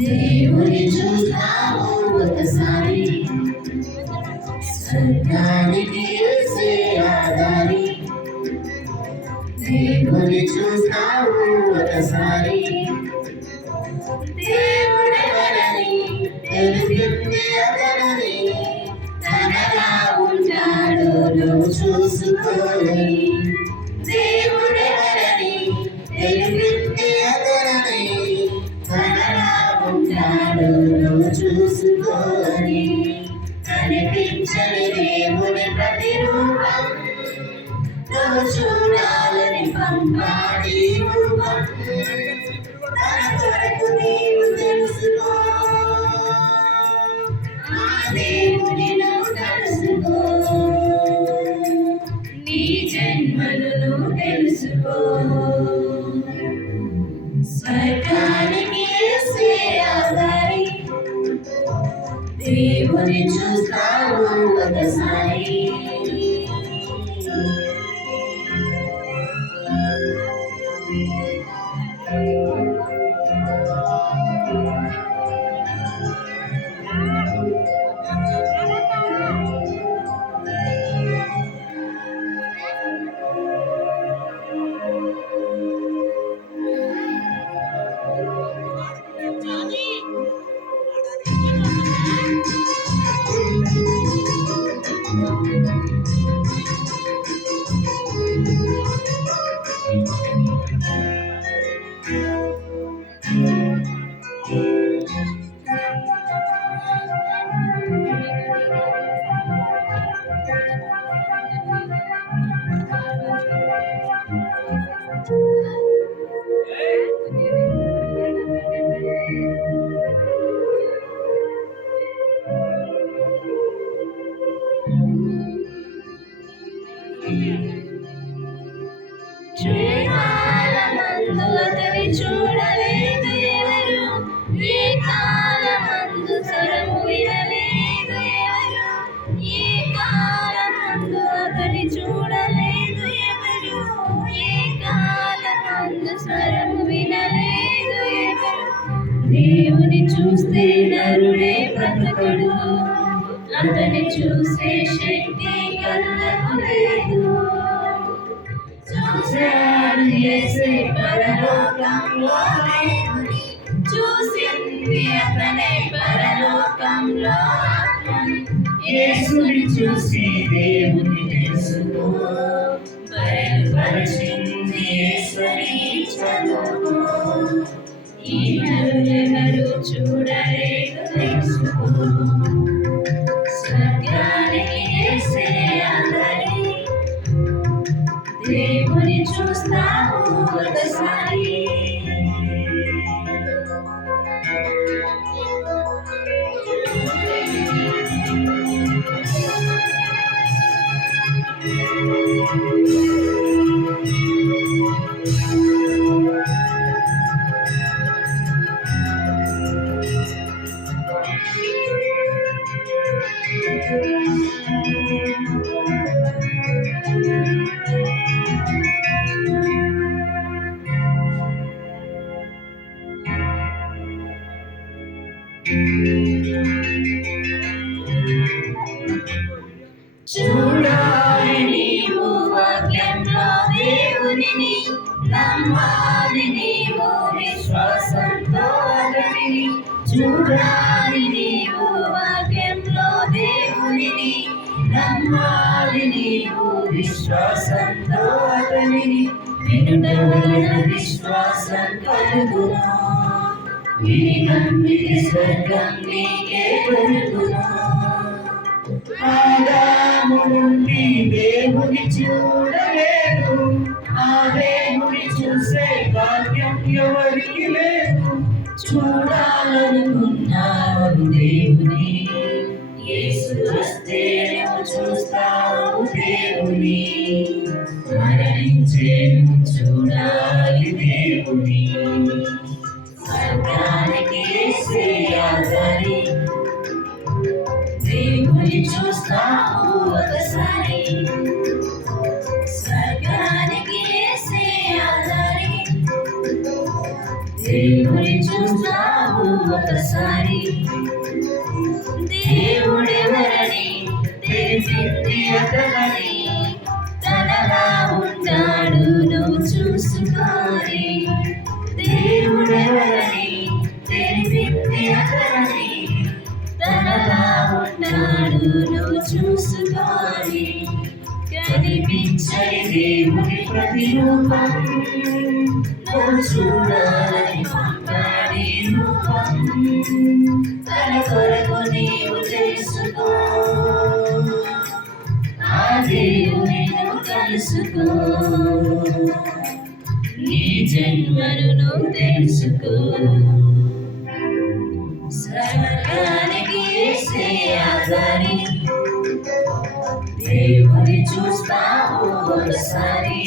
దేవుని చూస్తావు ఒకసారి, స్వర్గానికి యేసే ఆధారి. దేవుని చూస్తావు ఒకసారి, దేవుడెవరని తెలుగుంది అతనని, తనలా ఉంటాడు నువ్వు చూసుకోని. దేవుడెవరని తెలుగుంది అతనని, తనలా ఉంటాడు నువ్వు చూసుకోని. కనిపించని దేవుని ప్రతిరూపం నువ్వు చూడాలని పంపాడి రూపం. తన కొరకు నీవు తెలుసుకో, ఆ దేవుని నువ్వు తెలుసుకో. నీ జన్మను నువ్వు తెలుసుకో. స్వర్గానికి యేసే ఆధారి, దేవుని చూస్తావు ఒకసారి. కాలమందు అతని చూడలేదు ఎవరు, ఏ కాలమందు స్వరము వినలేదు ఎవరు, ఏ కాలమందు అతని చూడలేదు ఎవరు, ఏ కాలమందు స్వరము వినలేదు ఎవరు. దేవుని చూస్తే నరుడే బ్రతకడు, అతని చూసే శక్తి కళ్ళకు లేదు. చూశాడు యేసే పరలోకంలో దేవుని, చూసింది అతనే పరలోకంలో ఆత్మని. యేసుని చూసి దేవుని తెలుసుకో, బయలుపరిచింది యేసుని చదువు. ఈ నరులెవరు చూడలేదు తెలుసుకో. స్వర్గానికి యేసే ఆధారి, దేవుని చూస్తావు ఒకసారి. చూడాలి నీవు వాక్యంలో దేవునిని, నమ్మాలి నీవు విశ్వాసంతో అతనిని. చూడాలి నీవు వాక్యంలో దేవునిని, నమ్మాలి నీవు విశ్వాసంతో అతనిని. వినుట వలన విశ్వాసం కలుగును, విని నమ్మితే స్వర్గం నీకే కలుగును. ఆదాము నుండి దేవుని చూడలేదు, ఆ దేవుని చూసే భాగ్యం ఎవరికి లేదు. చూడాలనుకున్నావు దేవుని, యేసు వస్తే నువ్వు చూస్తావు దేవుని. మరణించే నువ్వు చూడాలి దేవుని. స్వర్గానికి యేసే ఆధారి, దేవుని చూస్తావు ఒకసారి. స్వర్గానికి యేసే ఆధారి, దేవుని చూస్తావు. ఒకసారి. దేవుడెవరని తెలిసింది అతనని, తనలా ఉంటాడు నువ్వు చూసుకోని. దేవుడెవరని తెలిసింది అతనని, తనలా ఉంటాడు నువ్వు చూసుకోని. కనిపించని దేవుని ప్రతిరూపం నువ్వు చూడాలని పంపాడి రూపం. తన కొరకు నీవు తెలుసుకో, ఆ దేవుని నువ్వు కలుసుకో. నీ జన్మను నువ్వు తెలుసుకో. స్వర్గానికి యేసయ్య దారి, దేవుని చూస్తావు ఒకసారి.